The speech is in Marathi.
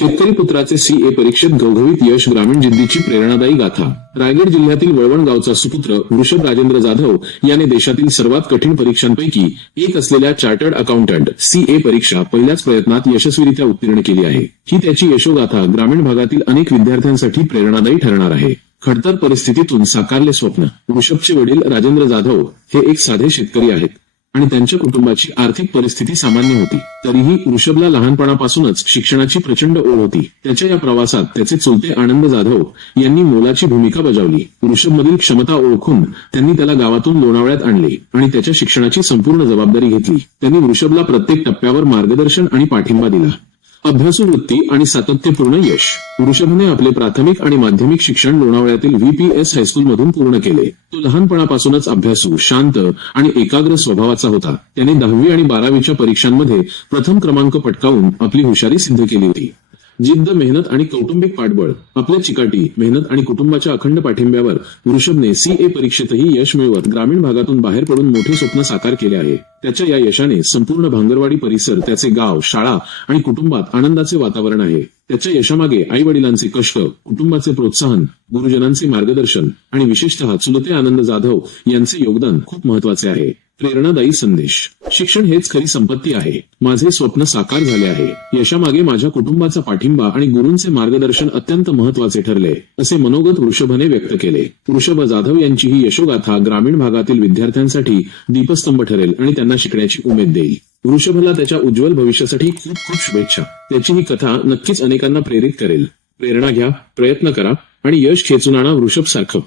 शेतकरी पुत्राचे सी ए परीक्षेत घवघवीत यश ग्रामीण जिद्दीची प्रेरणादायी गाथा. रायगड जिल्ह्यातील वळवण गावचा सुपुत्र वृषभ राजेंद्र जाधव याने देशातील सर्वात कठीण परीक्षांपैकी एक असलेल्या चार्टर्ड अकाउंटंट सी ए परीक्षा पहिल्याच प्रयत्नात यशस्वीरित्या उत्तीर्ण केली आहे. ही त्याची यशोगाथा ग्रामीण भागातील अनेक विद्यार्थ्यांसाठी प्रेरणादायी ठरणार आहे. खडतर परिस्थितीतून साकारले स्वप्न. वृषभचे वडील राजेंद्र जाधव हे एक साधे शेतकरी आहेत. आणि त्यांच्या कुटुंबाची आर्थिक परिस्थिती सामान्य होती. तरीही वृषभला लहानपणापासूनच शिक्षणाची प्रचंड ओढ होती. त्याच्या या प्रवासात त्याचे चुलते आनंद जाधव यांनी मोलाची भूमिका बजावली. वृषभमधील क्षमता ओळखून त्यांनी त्याला गावातून लोणावळ्यात आणले आणि त्याच्या शिक्षणाची संपूर्ण जबाबदारी घेतली. त्यांनी वृषभला प्रत्येक टप्प्यावर मार्गदर्शन आणि पाठिंबा दिला. अभ्यासू वृत्ती आणि सातत्यपूर्ण यश. वृषभने आपले प्राथमिक आणि माध्यमिक शिक्षण लोणावळ्यातील व्हीपीएस हायस्कूल मधून पूर्ण केले. तो लहानपणापासूनच अभ्यासू शांत आणि एकाग्र स्वभावाचा होता. त्याने दहावी आणि बारावीच्या परीक्षांमध्ये प्रथम क्रमांक पटकावून आपली हुशारी सिद्ध केली होती. जिद्द मेहनत आणि कौटुंबिक पाठबळ आपल्या चिकाटी मेहनत आणि कुटुंबाच्या अखंड पाठिंब्यावर वृषभने सीए परीक्षेतही यश मिळवत ग्रामीण भागातून बाहेर पडून मोठे स्वप्न साकार केले आहे. त्याच्या या यशाने संपूर्ण भांगरवाडी परिसर त्याचे गाव शाळा आणि कुटुंबात आनंदाचे वातावरण आहे. त्याच्या यशामागे आई वडिलांचे कष्ट कुटुंबाचे प्रोत्साहन गुरुजनांचे मार्गदर्शन आणि विशेषतः चुलते आनंद जाधव यांचे योगदान खूप महत्त्वाचे आहे. प्रेरणादायी संदेश. शिक्षण हेच खरी संपत्ती आहे. माझे स्वप्न साकार झाले आहे. यशामागे माझ्या कुटुंबाचा पाठिंबा आणि गुरूंचे मार्गदर्शन अत्यंत महत्त्वाचे ठरले असे मनोगत वृषभने व्यक्त केले. वृषभ जाधव यांची ही यशोगाथा ग्रामीण भागातील विद्यार्थ्यांसाठी दीपस्तंभ ठरेल आणि त्यांना शिकण्याची उमेद देईल. वृषभला त्याच्या उज्ज्वल भविष्यासाठी खूप खूप शुभेच्छा. त्याची ही कथा नक्कीच अनेकांना प्रेरित करेल. प्रेरणा घ्या प्रयत्न करा आणि यश खेचून आणा वृषभ सारखं.